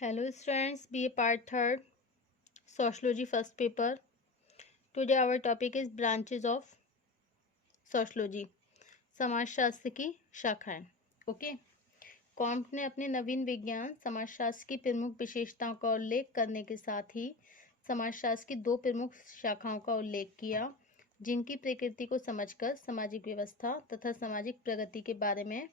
Hello students, BA Part 3rd, Sociology first paper. Today our topic is branches of Sociology, समाजशास्त्र की शाखाएं. Okay. Comte ने अपने नवीन विज्ञान समाजशास्त्र की प्रमुख विशेषताओं का उल्लेख करने के साथ ही समाजशास्त्र की दो प्रमुख शाखाओं का उल्लेख किया जिनकी प्रकृति को समझकर सामाजिक व्यवस्था तथा सामाजिक प्रगति के बारे में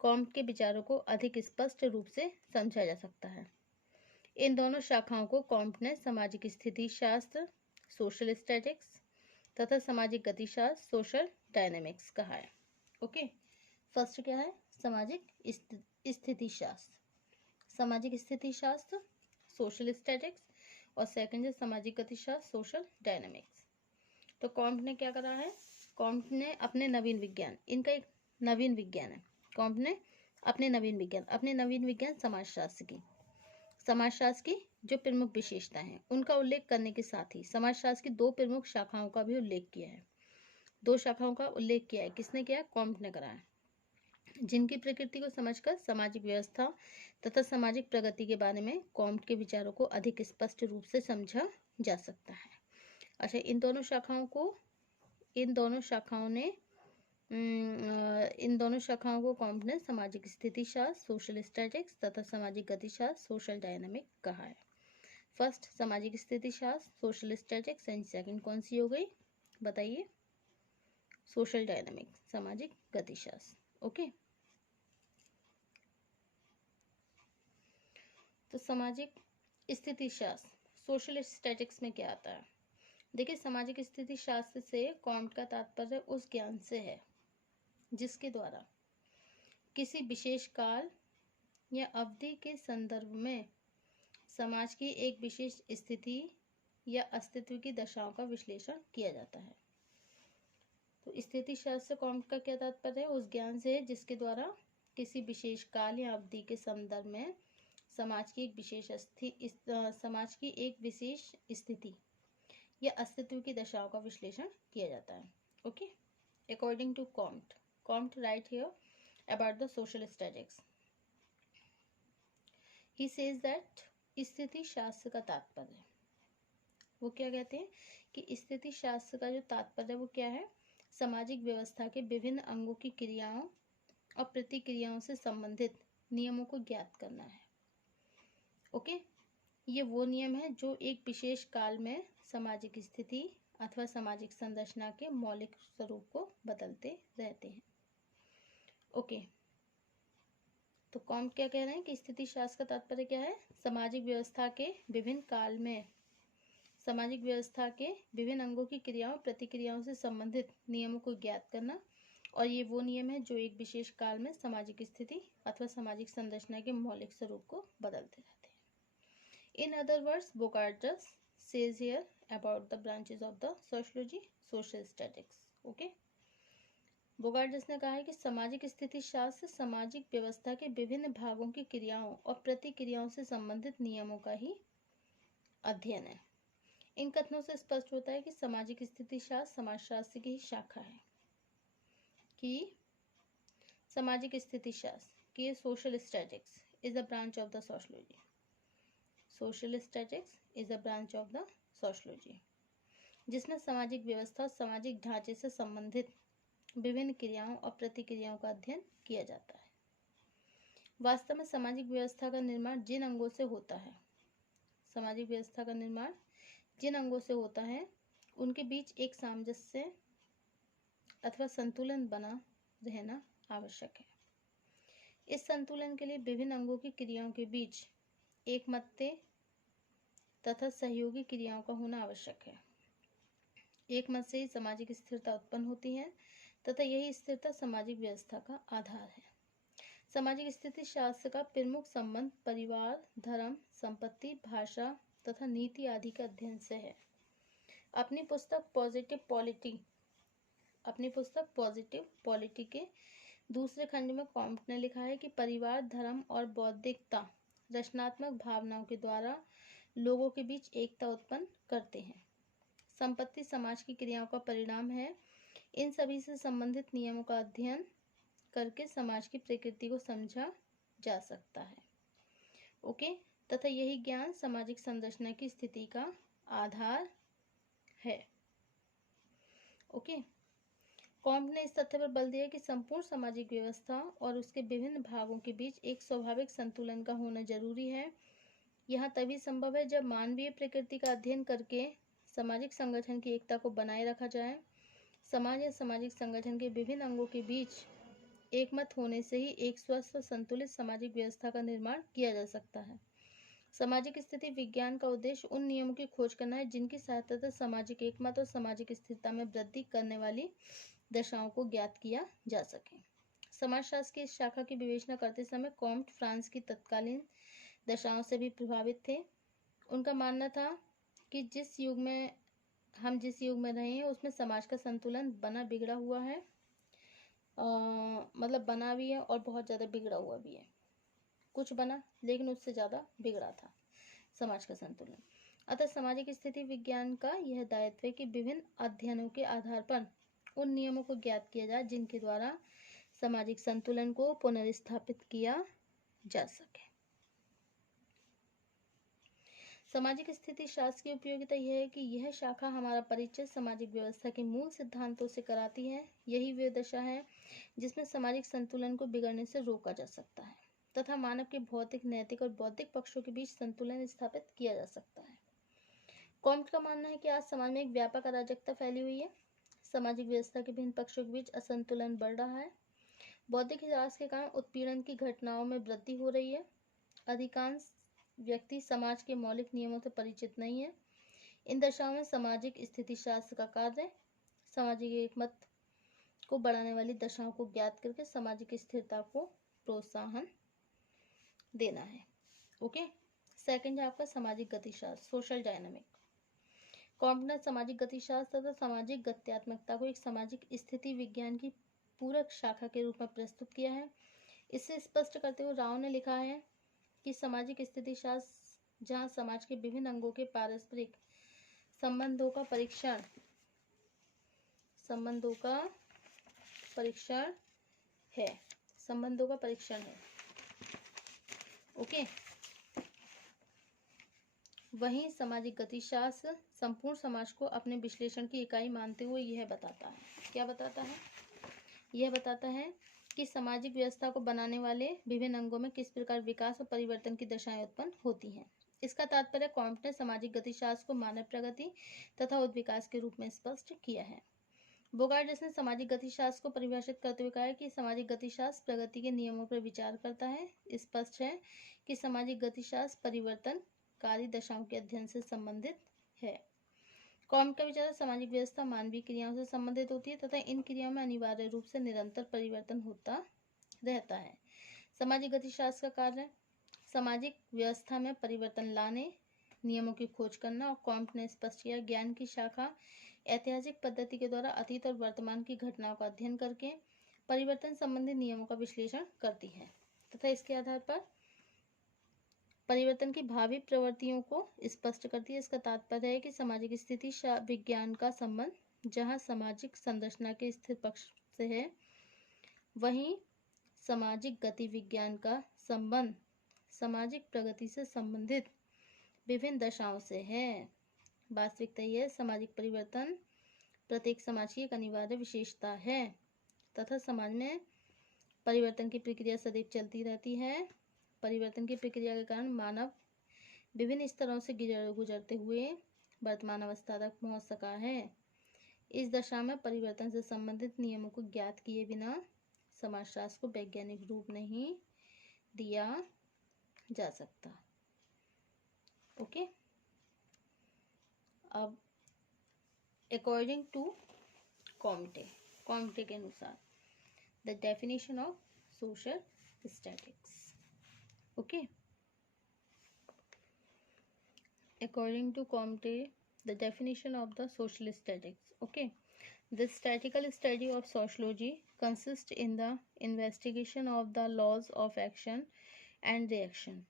कॉम्ट के विचारों को अधिक स्पष्ट रूप से समझा जा सकता है. इन दोनों शाखाओं को कॉम्ट ने सामाजिक स्थिति शास्त्र सोशल स्टैटिक्स तथा सामाजिक गतिशास्त्र सोशल डायनेमिक्स कहा है. ओके. फर्स्ट क्या है? सामाजिक स्थिति शास्त्र, सामाजिक स्थिति शास्त्र सोशल स्टैटिक्स और सेकंड है सामाजिक गतिशास्त्र सोशल डायनेमिक्स. तो कॉम्ट ने क्या करा है? कॉम्ट ने अपने नवीन विज्ञान, इनका एक नवीन विज्ञान है. कॉम्ट ने अपने नवीन विज्ञान समाजशास्त्र की जो प्रमुख विशेषताएं हैं उनका उल्लेख करने के साथ ही समाजशास्त्र की दो प्रमुख शाखाओं का भी उल्लेख किया है. दो शाखाओं का उल्लेख किया है. किसने किया है? कॉम्ट ने करा है. जिनकी प्रकृति को समझकर सामाजिक व्यवस्था तथा सामाजिक प्रगति के बारे में कॉम्ट के विचारों को अधिक स्पष्ट रूप से समझा जा सकता है. अच्छा, इन दोनों शाखाओं को कॉम्ट ने सामाजिक स्थिति शास्त्र सोशल स्टैटिक्स तथा सामाजिक गतिशास्त्र सोशल डायनामिक कहा है. फर्स्ट सामाजिक स्थिति शास्त्र सोशल स्टैटिक्स एंड सेकंड कौन सी हो गई बताइए? सोशल डायनामिक सामाजिक गतिशास्त्र. ओके. तो सामाजिक स्थिति शास्त्र सोशल स्टैटिक्स में क्या आता है? देखिए, सामाजिक स्थिति शास्त्र से कॉम्ट का तात्पर्य उस ज्ञान से है जिसके द्वारा किसी विशेष काल या अवधि के संदर्भ में समाज की एक विशेष स्थिति या अस्तित्व की दशाओं का विश्लेषण किया जाता है. तो स्थिति शास्त्र से कॉम्ट का क्या तात्पर्य है? उस ज्ञान से है जिसके द्वारा किसी विशेष काल या अवधि के संदर्भ में समाज की एक विशेष स्थिति या अस्तित्व की दशाओं का विश्लेषण किया जाता है. Okay. According to Comte right here about the social statics. He says that स्थिति शास्त्र का तात्पर्य, वो क्या कहते हैं कि स्थिति शास्त्र का जो तात्पर्य वो क्या है? सामाजिक व्यवस्था के विभिन्न अंगों की क्रियाओं और प्रतिक्रियाओं से संबंधित नियमों को ज्ञात करना है. ओके. ये वो नियम है जो एक विशेष काल में सामाजिक स्थिति अथवा सामाजिक संरचना के मौलिक स्वरूप को बदलते रहते हैं. ओके. तो कॉम्ट क्या कह रहे हैं कि स्थिति शास्त्र का तात्पर्य क्या है? सामाजिक व्यवस्था के विभिन्न काल में सामाजिक व्यवस्था के विभिन्न अंगों की क्रियाओं प्रतिक्रियाओं से संबंधित नियमों को ज्ञात करना, और ये वो नियम है जो एक विशेष काल में सामाजिक स्थिति अथवा सामाजिक संरचना के मौलिक स्वरूप को बदलते रहते हैं. In other words, Bogardus says here about the branches of the sociology social statics. Okay. Bogardus ने कहा है कि सामाजिक स्थिति शास्त्र सामाजिक व्यवस्था के विभिन्न भागों की क्रियाओं और प्रतिक्रियाओं से संबंधित नियमों का ही अध्ययन है. इन कथनों से स्पष्ट होता है कि सामाजिक स्थिति शास्त्र समाजशास्त्र की ही शाखा है. कि सामाजिक स्थिति शास्त्र की social statics is a branch of the sociology. Social statics is a branch of the sociology जिसमें सामाजिक व्यवस्था सामाजिक ढांचे से संबंधित विभिन्न क्रियाओं और प्रतिक्रियाओं का अध्ययन किया जाता है. वास्तव में सामाजिक व्यवस्था का निर्माण जिन अंगों से होता है उनके बीच एक सामंजस्य अथवा संतुलन बना रहना आवश्यक है. इस संतुलन के लिए विभिन्न अंगों की क्रियाओं के बीच एकमत्य तथा सहयोगी क्रियाओं का होना आवश्यक है. एकमत से ही सामाजिक स्थिरता उत्पन्न होती है तथा यही स्थिरता सामाजिक व्यवस्था का आधार है. सामाजिक स्थिति शास्त्र का प्रमुख संबंध परिवार, धर्म, संपत्ति, भाषा तथा नीति आदि के अध्ययन से है. अपनी पुस्तक पॉजिटिव पॉलिटी के दूसरे खंड में कॉम्ट ने लिखा है कि परिवार, धर्म और बौद्धिकता रचनात्मक भावनाओं के द्वारा लोगों के बीच एकता उत्पन्न करते हैं. संपत्ति समाज की क्रियाओं का परिणाम है. इन सभी से संबंधित नियमों का अध्ययन करके समाज की प्रकृति को समझा जा सकता है. ओके. तथा यही ज्ञान सामाजिक संरचना की स्थिति का आधार है। ओके। कॉम्ट ने इस तथ्य पर बल दिया कि संपूर्ण सामाजिक व्यवस्था और उसके विभिन्न भागों के बीच एक स्वाभाविक संतुलन का होना जरूरी है। यह तभी संभव है जब मानवीय प्रकृति का अध्ययन करके सामाजिक संगठन की एकता को बनाए रखा जाए। समाज या सामाजिक संगठन के विभिन्न अंगों के बीच एकमत होने से ही एक स्वस्थ और संतुलित सामाजिक व्यवस्था का निर्माण किया जा सकता है। सामाजिक स्थिति विज्ञान का उद्देश्य उन नियमों की खोज करना है जिनकी सहायता से सामाजिक एकमत और सामाजिक स्थिरता में वृद्धि करने वाली दशाओं को ज्ञात किया जा सके। समाजशास्त्र की इस शाखा की विवेचना करते समय कॉम्ट फ्रांस की तत्कालीन दशाओं से भी प्रभावित थे। उनका मानना था कि जिस युग में रहे हैं उसमें समाज का संतुलन बना बिगड़ा हुआ है, मतलब बना भी है और बहुत ज़्यादा बिगड़ा हुआ भी है। कुछ बना लेकिन उससे ज़्यादा बिगड़ा था समाज का संतुलन। अतः सामाजिक स्थिति विज्ञान का यह दायित्व है कि विभिन्न अध्ययनों के आधार पर उन नियमों को ज्ञात किया जाए जिनके द्वारा सामाजिक संतुलन को पुनर्स्थापित किया जा सके। सामाजिक स्थिति शास्त्र की उपयोगिता यह है कि यह शाखा हमारा परिचय सामाजिक व्यवस्था के मूल सिद्धांतों से कराती है। यही वे दशा है जिसमें सामाजिक संतुलन को बिगड़ने से रोका जा सकता है तथा मानव के भौतिक, नैतिक और बौद्धिक पक्षों के बीच संतुलन स्थापित किया जा सकता है। कॉम्ट का मानना है कि आज समाज में एक व्यापक अराजकता फैली हुई है। सामाजिक व्यवस्था के विभिन्न पक्षों के बीच असंतुलन बढ़ रहा है। बौद्धिक ह्रास के कारण उत्पीड़न की घटनाओं में वृद्धि हो रही है। अधिकांश व्यक्ति समाज के मौलिक नियमों से परिचित नहीं है। इन दशाओं में सामाजिक स्थिति शास्त्र का कार्य सामाजिक एकमत को बढ़ाने वाली दशाओं को ज्ञात करके सामाजिक स्थिरता को प्रोत्साहन देना है। ओके। सेकंड है आपका सामाजिक गतिशास्त्र, सोशल डायनामिक। कॉम्ट ने सामाजिक गतिशास्त्र तथा सामाजिक गत्यात्मकता को एक सामाजिक स्थिति विज्ञान की पूरक शाखा के रूप में प्रस्तुत किया है। इसे स्पष्ट करते हुए राव ने लिखा है कि सामाजिक स्थिति शास्त्र जहाँ समाज के विभिन्न अंगों के पारस्परिक संबंधों का परीक्षण है। ओके। वहीं सामाजिक गतिशास्त्र संपूर्ण समाज को अपने विश्लेषण की इकाई मानते हुए यह बताता है, क्या बताता है? यह बताता है कि सामाजिक व्यवस्था को बनाने वाले विभिन्न अंगों में किस प्रकार विकास और परिवर्तन की दशाएं उत्पन्न होती हैं। इसका तात्पर्य कॉम्ट ने सामाजिक गतिशास्त्र को मानव प्रगति तथा उद्विकास के रूप में स्पष्ट किया है। बोगार्ड ने सामाजिक गतिशास्त्र को परिभाषित करते हुए कहा है कि सामाजिक गतिशास्त्र प्रगति के नियमों पर विचार करता है। स्पष्ट है कि सामाजिक गतिशास्त्र परिवर्तनकारी दशाओं के अध्ययन से संबंधित है। कॉम्ट का विचार सामाजिक व्यवस्था मानवीय क्रियाओं से संबंधित होती है तथा इन क्रियाओं में अनिवार्य रूप से निरंतर परिवर्तन होता रहता है। सामाजिक गतिशास्त्र का कार्य सामाजिक व्यवस्था में परिवर्तन लाने, नियमों की खोज करना और कॉम्ट ने स्पष्ट किया ज्ञान की शाखा ऐतिहासिक पद्धति के द्वारा अतीत और वर्तमान की घटनाओं का अध्ययन करके परिवर्तन संबंधी नियमों का विश्लेषण करती है तथा इसके आधार पर परिवर्तन की भावी प्रवृत्तियों को स्पष्ट करती है। इसका तात्पर्य है कि सामाजिक स्थिति विज्ञान का संबंध जहां सामाजिक संरचना के स्थिर पक्ष से है, वहीं सामाजिक गति विज्ञान का संबंध सामाजिक प्रगति से संबंधित विभिन्न दशाओं से है। वास्तविकता यह सामाजिक परिवर्तन प्रत्येक समाज की एक अनिवार्य विशेषता है तथा समाज में परिवर्तन की प्रक्रिया सदैव चलती रहती है। परिवर्तन की प्रक्रिया के कारण मानव विभिन्न स्तरों से गुजरते हुए वर्तमान अवस्था तक पहुंच सका है। इस दशा में परिवर्तन से संबंधित नियमों को ज्ञात किए बिना समाजशास्त्र को वैज्ञानिक रूप नहीं दिया जा सकता। ओके। अब अकॉर्डिंग टू कॉम्टे के अनुसार the definition of social statics. Okay. According to Comte, the definition of the social statics. Okay. The statistical study of sociology consists in the investigation of the laws of action and reaction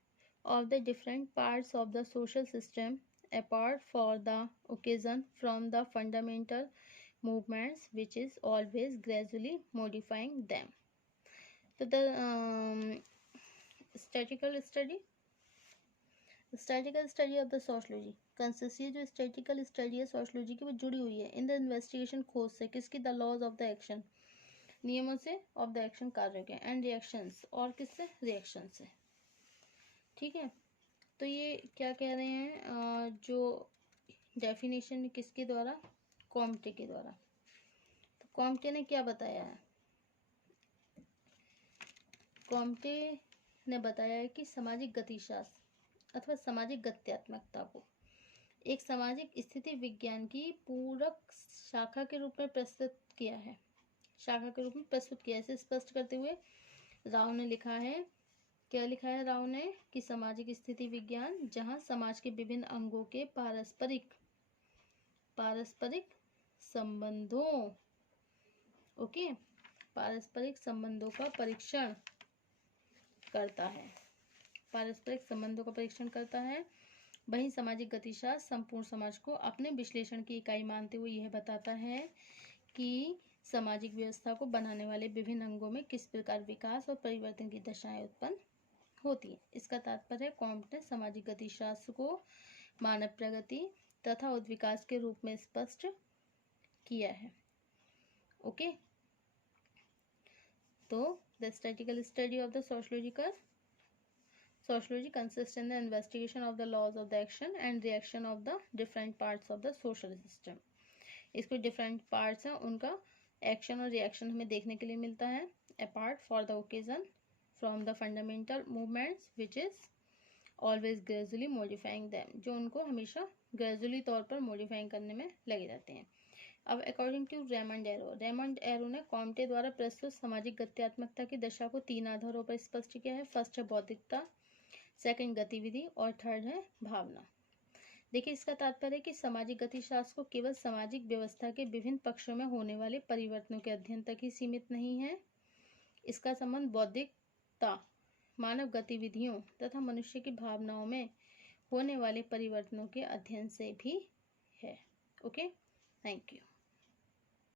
of the different parts of the social system apart for the occasion from the fundamental movements which is always gradually modifying them. So the statistical study statistical study of the sociology consist, ये जो statistical study है sociology की वो जुड़ी हुई है in the investigation खोज से, किसकी, the laws of the action, नियमों से, ऑफ द एक्शन कार्यों के, एंड रिएक्शंस, और किससे, रिएक्शन से। ठीक है, तो ये क्या कह रहे हैं, जो डेफिनेशन किसके द्वारा, कॉम्टे के द्वारा। तो कॉम्टे ने क्या बताया है, कॉम्टे ने बताया है कि सामाजिक गतिशास्त्र अथवा सामाजिक गत्यात्मकता को एक सामाजिक स्थिति विज्ञान की पूरक शाखा के रूप में प्रस्तुत किया है, शाखा के रूप में प्रस्तुत किया है। इसे स्पष्ट करते हुए राव ने लिखा है, क्या लिखा है राव ने, कि सामाजिक स्थिति विज्ञान जहां समाज के विभिन्न अंगों के पारस्परिक संबंधों, ओके, पारस्परिक संबंधों का परीक्षण करता है, पारस्परिक संबंधों का परीक्षण करता है, वहीं सामाजिक गतिशास्त्र संपूर्ण समाज को अपने विश्लेषण की इकाई मानते हुए यह बताता है कि सामाजिक व्यवस्था को बनाने वाले विभिन्न अंगों में किस प्रकार विकास और परिवर्तन की दशाएं उत्पन्न होती है। इसका तात्पर्य कॉम्टे ने सामाजिक गतिशास्त्र को मानव प्रगति तथा उद्विकास के रूप में स्पष्ट किया है। ओके, तो the statistical study of the sociology consists in the investigation of the laws of the action and reaction of the different parts of the social system. इसको डिफरेंट पार्ट्स हैं उनका एक्शन और रिएक्शन हमें देखने के लिए मिलता है, apart for the occasion from the fundamental movements which is always gradually modifying them, जो उनको हमेशा ग्रेजुअली तौर पर मॉडिफाइंग करने में लगे रहते हैं। अब अकॉर्डिंग टू रेमंड एरो ने कॉम्टे द्वारा प्रस्तुत सामाजिक गत्यात्मकता की दशा को 3 आधारों पर स्पष्ट किया है। फर्स्ट है बौद्धिकता, सेकंड गतिविधि और थर्ड है भावना। देखिए, इसका तात्पर्य है कि सामाजिक गतिशास्त्र को केवल सामाजिक व्यवस्था के विभिन्न पक्षों में होने वाले परिवर्तनों के अध्ययन तक ही सीमित नहीं है, इसका संबंध बौद्धिकता, मानव गतिविधियों तथा मनुष्य की भावनाओं में होने वाले परिवर्तनों के अध्ययन से भी है। Okay, thank you.